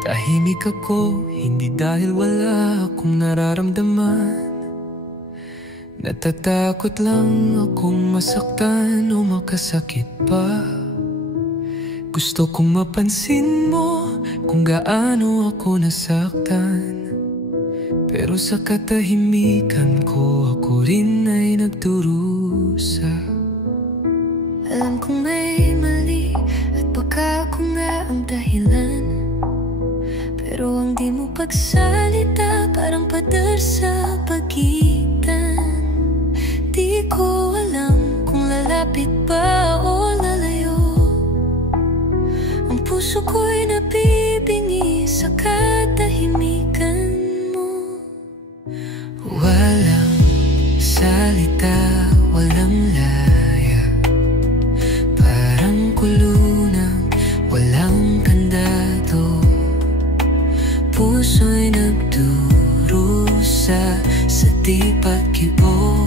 Tahimik ako, hindi dahil wala akong nararamdaman. Natatakot lang akong masaktan o makasakit pa. Gusto kong mapansin mo kung gaano ako nasaktan. Pero sa katahimikan ko, ako rin ay nagdurusa. Alam kong may mali at baka ako nga ang dahilan, pero ang di mo pagsalita parang pader sa pagitan. Di ko alam kung lalapit ba o lalayo. Ang puso ko'y nabibingi sa katahimikan mo. Walang salita, walang laya, parang kulunang walang kandado. Puso'y nagdurusa sa di pagkibo.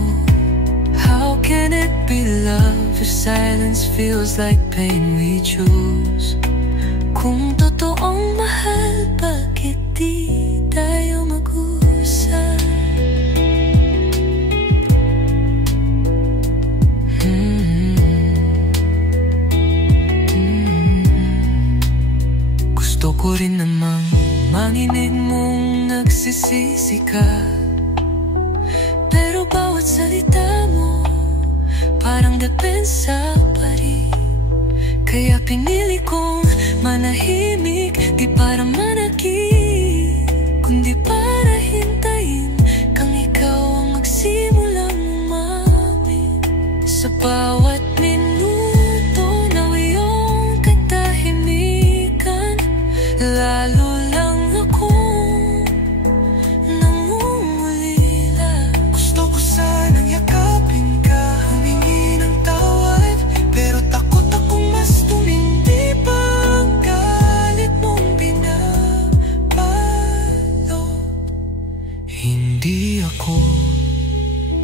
How can it be love if silence feels like pain we choose? Kung totoong mahal, bakit di tayo mag-usap? Gusto ko rin namang manginig mong nagsisisi ka, pero bawat salita mo parang depensa pa rin. Kaya pinili kong manahimik, di para manakit, kundi para hintayin kang ikaw ang magsimulang umamin. Sa bawat minuto na iyong katahimikan, lalo lang akong nangungulila. Gusto ko sanang yakapin ka, humingi ng tawad, pero takot akong mas tumindi pa ang galit mong pinapalo. Hindi ako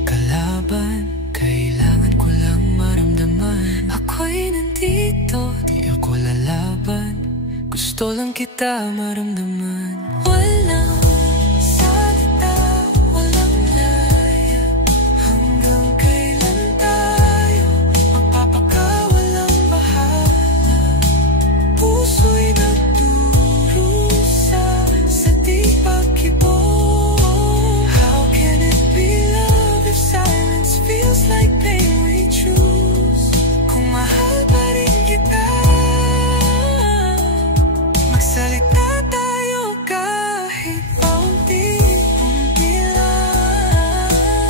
kalaban, kailangan ko lang maramdaman. Ako'y nandito, Di ako lalaban, gusto lang kita maramdaman. walang Salita, walang laya, hanggang kailan tayo magpapakawalang bahala? Puso'y nagdurusa sa di pagkibo. How can it be love if silence feels like pain we choose? Kung mahal pa rin kita, magsalita tayo kahit paunti-unti lang.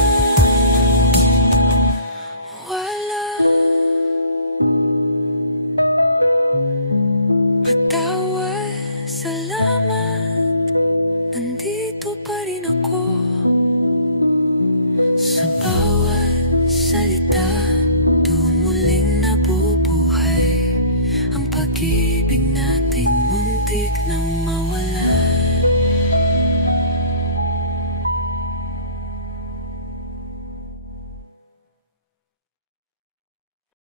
Wala patawad, salamat, nandito pa rin ako sa